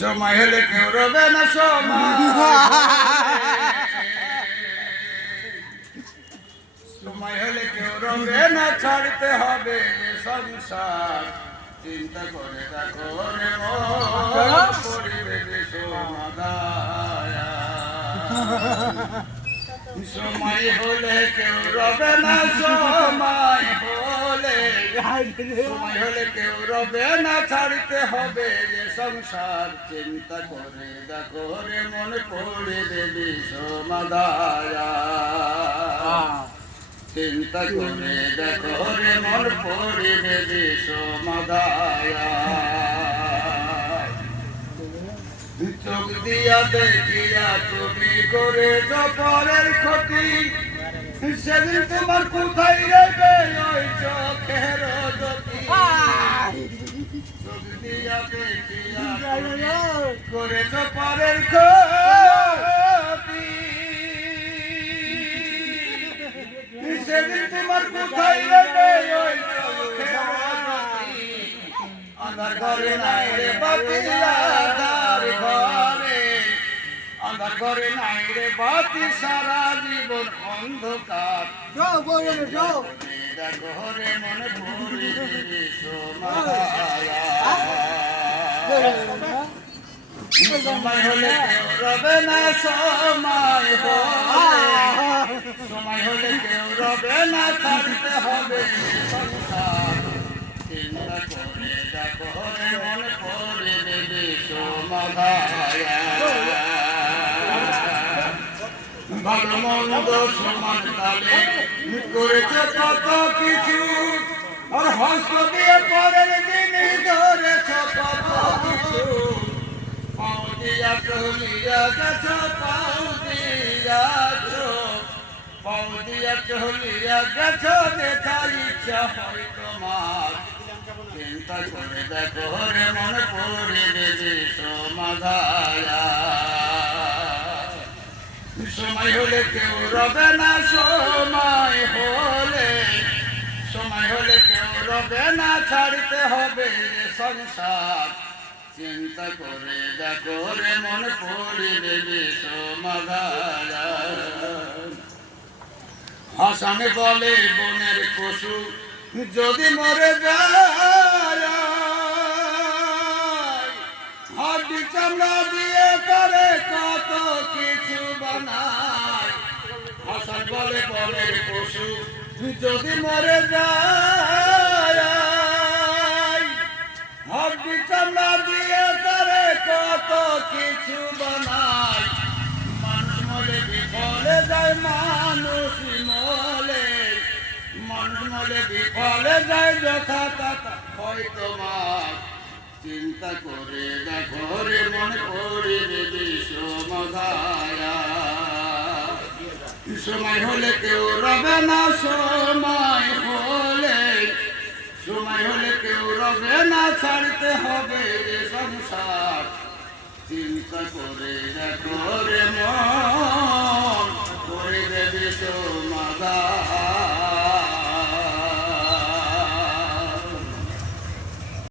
সময় হলে কেউ রবে না সময় হলে কেউ রবে না ছাড়তে হবে সংসার চিন্তা করে দেখো রে পরিবেশ সময় হলে কেউ রবে না সময় হলে কেউ রবে না ছাড়তে হবে যে সংসার চিন্তা করে দেখো রে মন পড়ে দেবী সমাদায়া চিন্তা করে দেখো রে মন পড়ে দেবী সমাদায়া চোখ দিয়া দেখিয়া তুমি করেছ পরের ক্ষতি সেদিন তোমার কোথায় রেবে ওই চোখের জ্যোতি চোখ দিয়া দেখিয়া করেছ পরের ক্ষতি সেদিন তোমার কোথায় রেবে ওই চোখের জ্যোতি আন্ধার ঘরে নাই রে বাতি আন্ধার ঘরে নাই রে বাতি সারা জীবন অন্ধকার ঘরে মনে পড়ে সময় হলে কেউ রবে না সময় হলে কেউ রবে না ছাড়তে হবে সংসার চিন্তা করে দেখো রে মনে পড়ে দেবে সমাধায়া ভালো মন্দ সমান তালে করেছে কত কিছু আর হস্ত দিয়ে পরের জিনিস ধরেছ কত কিছু পাও দিয়া চলিয়া গেছ পাও দিয়া চলিয়া গেছ দেখার ইচ্ছা হয় তোমার চিন্তা করে দেখো রে মনে পড়ে দেবে সমাধায়া সময় হলে কেউ রবে না সময় হলে কেউ রবে না ছাড়তে হবে সংসার চিন্তা করে দেখো রে মনে পড়ে দেবে সমাধায়া হাসানে বলে বনের পশু যদি মরে যায় হাড্ডি চামড়া দিয়ে করে কত কিছু বানায় হাসান বলে বনের পশু যদি মরে যায় হাড্ডি চামড়া দিয়ে করে কত কিছু বানায় মানুষ মলে বিফলে যায় মানুষ মলে বিফলে যায় যথা তথা হয় তোমার চিন্তা করে দেখো রে মনে পড়ে দেবী সমাধায়া সময় হলে কেউ রবে না সময় হলে কেউ রবে না ছাড়তে হবে রে সংসার চিন্তা করে দেখো রে মন করে দেবী সমাধায়া